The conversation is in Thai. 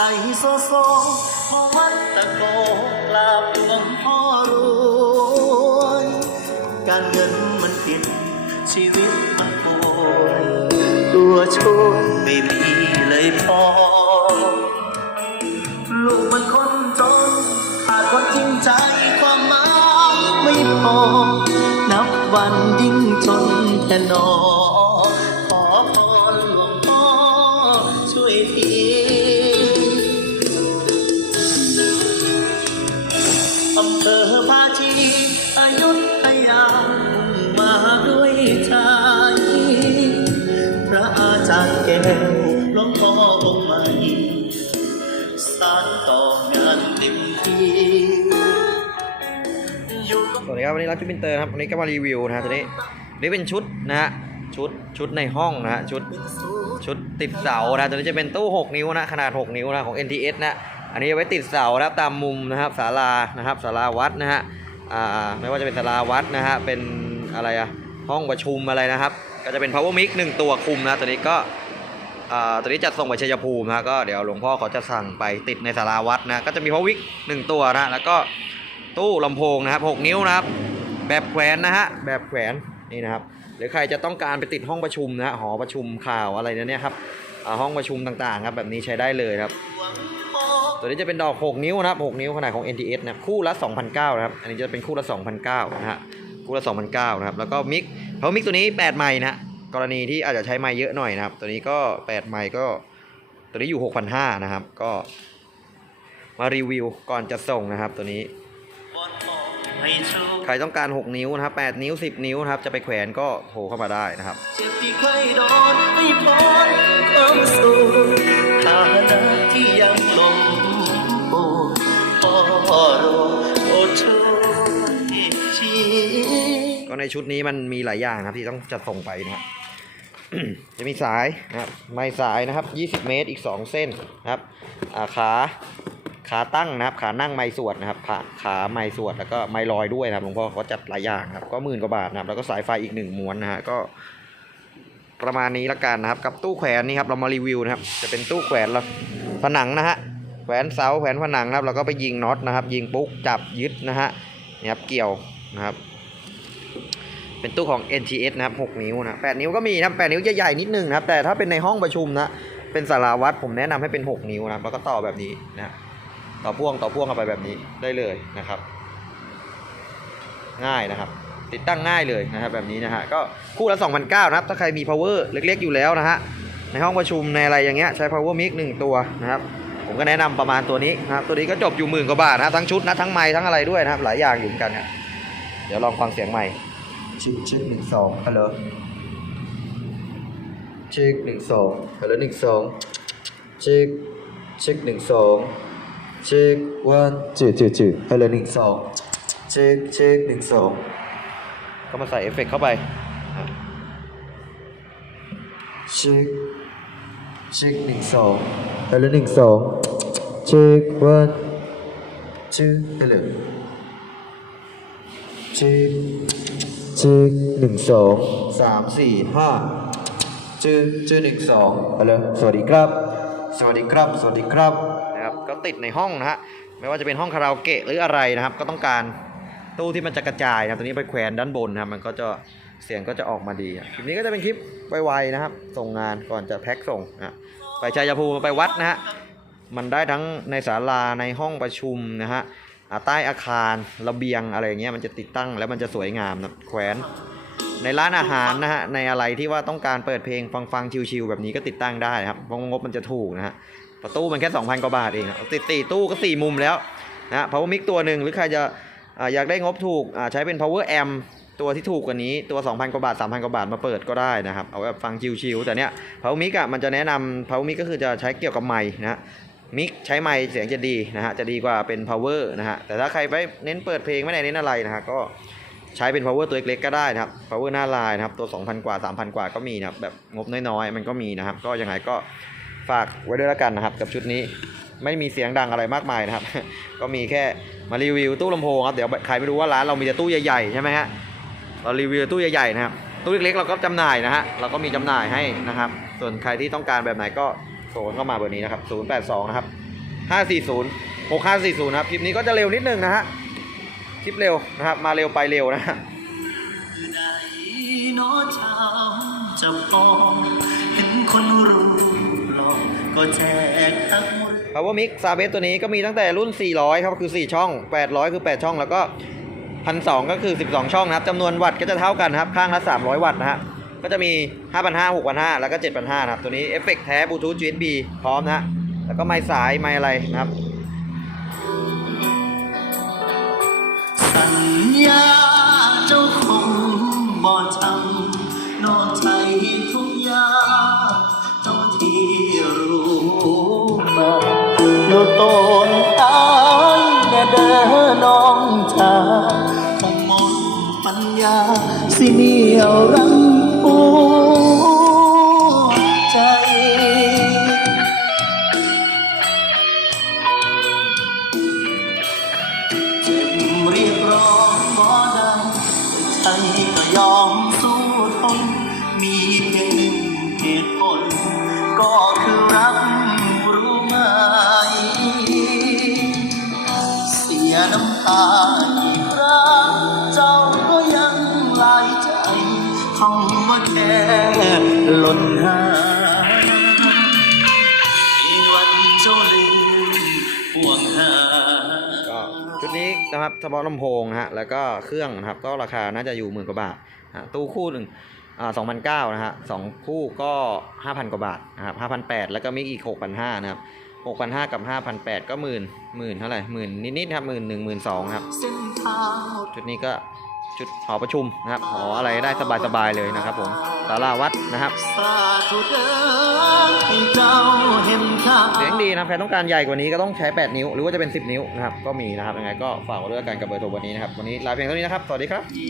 ใจโซโซมาวัดตะโกกราบหลวงพ่อรวยการเงินมันผิดชีวิตมันป่วยตัวช่วยไม่มีเลยพอ ลูกมันคนจนขาดคนจริงใจความหมายไม่พอ นับวันยิ่งจนแต่นอข ดีครับวันนี้รับชุดมินเตอร์ครับวันนี้ก็มารีวิวนะฮะตัวนี้นี่เป็นชุดนะฮะชุดชุดในห้องนะฮะชุดชุดติดเสานะตัวนี้จะเป็นตู้ 6 นิ้วนะขนาด 6 นิ้วนะของ NTS นะอันนี้เอาไว้ติดเสานะครับตามมุมนะครับศาลานะครับศาลาวัดนะฮะอ่าไม่ว่าจะเป็นศาลาวัดนะฮะเป็นอะไรอะห้องประชุมอะไรนะครับ ก็จะเป็น power mic หนึ่งตัวคุมนะตัวนี้ก็อ่าตัวนี้จัดส่งไปชัยภูมินะก็เดี๋ยวหลวงพ่อเขาจะสั่งไปติดในศาลาวัดนะก็จะมี power mic หนึ่งตัวนะแล้วก็ ตู้ลำโพงนะครับ 6 นิ้วนะครับ แบบแขวนนะฮะ แบบแขวนนี่นะครับ หรือใครจะต้องการไปติดห้องประชุมนะฮะ หอประชุมข่าวอะไรเนี่ยครับห้องประชุมต่างๆครับแบบนี้ใช้ได้เลยครับ ตัวนี้จะเป็นดอก 6 นิ้วนะครับ 6 นิ้วขนาดของ NTS นะคู่ละ2,900นะครับ อันนี้จะเป็นคู่ละ2,900นะฮะ คู่ละ2,900นะครับ แล้วก็มิกเพราะมิกตัวนี้ 8 ไมค์นะฮะกรณีที่อาจจะใช้ไมค์เยอะหน่อยนะครับ ตัวนี้ก็ 8 ไมค์ก็ ตัวนี้อยู่ 6,500นะครับ ก็มารีวิวก่อนจะส่งนะครับตัวนี้ ให้โชคใครต้องการ 6 นิ้วนะครับ 8 นิ้ว 10 นิ้วนะครับ จะไปแขวนก็โทรเข้ามาได้นะครับเจ็บที่เคยโดนให้พ้นความสุขฐานะที่ยังหลงปูพ่อรอโอ้ช่วยชีก็ในชุดนี้มันมีหลายอย่างนะครับที่ต้องจัดส่งไปนะครับจะมีสายนะครับไม้สายนะครับ 20 เมตรอีก 2 เส้นนะครับอ่าขา ขาตั้งนะครับ ขานั่งไม้สวดนะครับขาขาไม้สวดแล้วก็ไม้ลอยด้วยนะครับหลวงพ่อเขาจัดหลายอย่างครับ ก็หมื่นกว่าบาทนะครับ แล้วก็สายไฟอีกหนึ่งม้วนนะฮะก็ ประมาณนี้ละกันนะครับ กับตู้แขวนนี่ครับเรามารีวิวนะครับ จะเป็นตู้แขวนเราผนังนะฮะแขวนเสาแขวนผนังนะครับเราก็ไปยิงน็อตนะครับ ยิงปุ๊กจับยึดนะฮะนี่ครับเกี่ยวนะครับ เป็นตู้ของ NTS นะครับ6นิ้วนะ8นิ้วก็มีนะครับ8นิ้วใหญ่นิดนึงนะครับ แต่ถ้าเป็นในห้องประชุมนะเป็นสาราวัดผมแนะนำให้เป็น 6 นิ้วนะแล้วก็ต่อแบบนี้นะ ต่อพ่วงต่อพ่วงเข้าไปแบบนี้ได้เลยนะครับ ง่ายนะครับ ติดตั้งง่ายเลยนะครับแบบนี้นะฮะก็คู่ละ2 0 0 นะครับ ถ้าใครมี power เล็กๆอยู่แล้วนะฮะในห้องประชุมในอะไรอย่างเงี้ยใช้ power mic หนึ่งตัวนะครับ ผมก็แนะนำประมาณตัวนี้นะครับ ตัวนี้ก็จบอยู่หมื่นกว่าบาทนะทั้งชุดนะทั้งไม้ทั้งอะไรด้วยนะครับ หลายอย่างอยู่เหมือนกันครับเดี๋ยวลองฟังเสียงใหม่ชิคชิคหนึ่งสองฮัลโหลชิคหนึ่งสองฮัลโหลหนึ่งสองชิคชิคหนึ่งสอง ชิควันจืดจืดจืดฮัลโหลหนึ่งสองชิคชิคหนึ่งสองก็มาใส่เอฟเฟกต์เข้าไปอะชิคชิคหนึ่งสองฮัลโหลหนึ่งสองชิควันจืดฮัลโหลชิกชิกหนึ่งสองสามสี่ห้าชื่อชื่อหนึ่งสองฮัลโหลสวัสดีครับ สวัสดีครับ สวัสดีครับนะครับก็ ติดในห้องนะฮะไม่ว่าจะเป็นห้องคาราโอเกะหรืออะไรนะครับ ก็ต้องการตู้ที่มันจะกระจายนะครับตัวนี้ไปแขวนด้านบนนะครับมันก็จะเสียงก็จะออกมาดีคลิปนี้ก็จะเป็นคลิปไวๆนะครับ ส่งงานก่อนจะแพ็คส่งนะไปชัยภูมิไปวัดนะฮะมันได้ทั้งในศาลาในห้องประชุมนะฮะใต้อาคารระเบียงอะไรอย่างเงี้ยมันจะติดตั้งแล้วมันจะสวยงามนะแขวนในร้านอาหารนะฮะในอะไรที่ว่าต้องการเปิดเพลงฟังฟังๆชิวๆแบบนี้ก็ติดตั้งได้ครับเพราะงบมันจะถูกนะฮะ ประตูมันแค่ 2,000 กว่าบาทเองติดสี่ตู้ก็ 4 มุมแล้วนะฮะ power mic ตัวหนึ่งหรือใครจะอ่าอยากได้งบถูกใช้เป็น power amp ตัวที่ถูกกว่านี้ตัว 2,000 กว่าบาท 3,000 กว่าบาทมาเปิดก็ได้นะครับ เอาแบบฟังชิวๆแต่เนี้ย power mic อะมันจะแนะนำ power mic ก็คือจะใช้เกี่ยวกับไมค์นะฮะมิกใช้ไมค์เสียงจะดีนะฮะจะดีกว่าเป็น power นะฮะแต่ถ้าใครไปเน้นเปิดเพลงไม่ได้เน้นอะไรนะฮะก็ใช้เป็น power ตัวเล็กๆก็ได้นะครับ power หน้าลายนะครับตัว 2,000 กว่า 3,000 กว่าก็มีนะครับแบบงบน้อยๆ มันก็มีนะครับ ก็ยังไงก็ ฝากไว้ด้วยแล้วกันนะครับ กับชุดนี้ไม่มีเสียงดังอะไรมากมายนะครับ ก็มีแค่มารีวิวตู้ลำโพงครับเดี๋ยวใครไม่รู้ว่าร้านเรามีแต่ตู้ใหญ่ๆใช่ไหมฮะเรารีวิวตู้ใหญ่ๆนะครับตู้เล็กๆเราก็จำหน่ายนะฮะเราก็มีจำหน่ายให้นะครับ ส่วนใครที่ต้องการแบบไหนก็โทรเข้ามาเบอร์นี้นะครับ 082 นะครับ 540 6540นะครับคลิปนี้ก็จะเร็วนิดนึงนะฮะคลิปเร็วนะครับ มาเร็วไปเร็วนะฮะจะพอเห็นคนรู้ Power Mix ซาเบสตัวนี้ก็มีตั้งแต่รุ่น 400 ครับ คือ 4 ช่อง 800 คือ 8 ช่อง แล้วก็1,200ก็คือ 12 ช่องนะครับจำนวนวัตต์ก็จะเท่ากันครับ ข้างละ 300 วัตต์นะฮะ ก็จะมี 5,500 6,500 แล้วก็ 7,500นะครับ ตัวนี้เอฟเฟกแท้บลูทูธ USB พร้อมนะฮะแล้วก็ไม้สาย ไม้อะไรนะครับ ตนตายแด่เด้อน้องชาคงหมดปัญญาสิเหนียวรัง ตาอีกครั้งเจ้าก็ยังหลายใจคำว่าแค่หล่นหายอีกวันเจ้าลืมห่วงหา ก็ชุดนี้นะครับเฉพาะลำโพงนะฮะแล้วก็เครื่องนะครับก็ราคาน่าจะอยู่หมื่นกว่าบาทฮะตู้คู่หนึ่งอ่าสองพันเก้านะฮะสองคู่ก็ห้าพันกว่าบาทนะครับห้าพันแปดแล้วก็มิกอีกหกพันห้านะครับ หกพันห้ากับห้าพันแปดก็หมื่นหมื่นเท่าไหร่หมื่นนิดๆครับหมื่นหนึ่งหมื่นสองครับเส้นทางหมดชุดนี้ก็ชุดหอประชุมนะครับ หออะไรได้สบายๆเลยนะครับผมสาราวัดนะครับสาธุเดินให้เจ้าเห็นค่าเสียงดีนะใครต้องการใหญ่กว่านี้ก็ต้องใช้ 8 นิ้ว หรือว่าจะเป็น 10 นิ้วนะครับ ก็มีนะครับยังไงก็ฝากไว้ด้วยกันกับเบอร์โทรวันนี้นะครับ วันนี้ลาเพียงเท่านี้นะครับ สวัสดีครับอี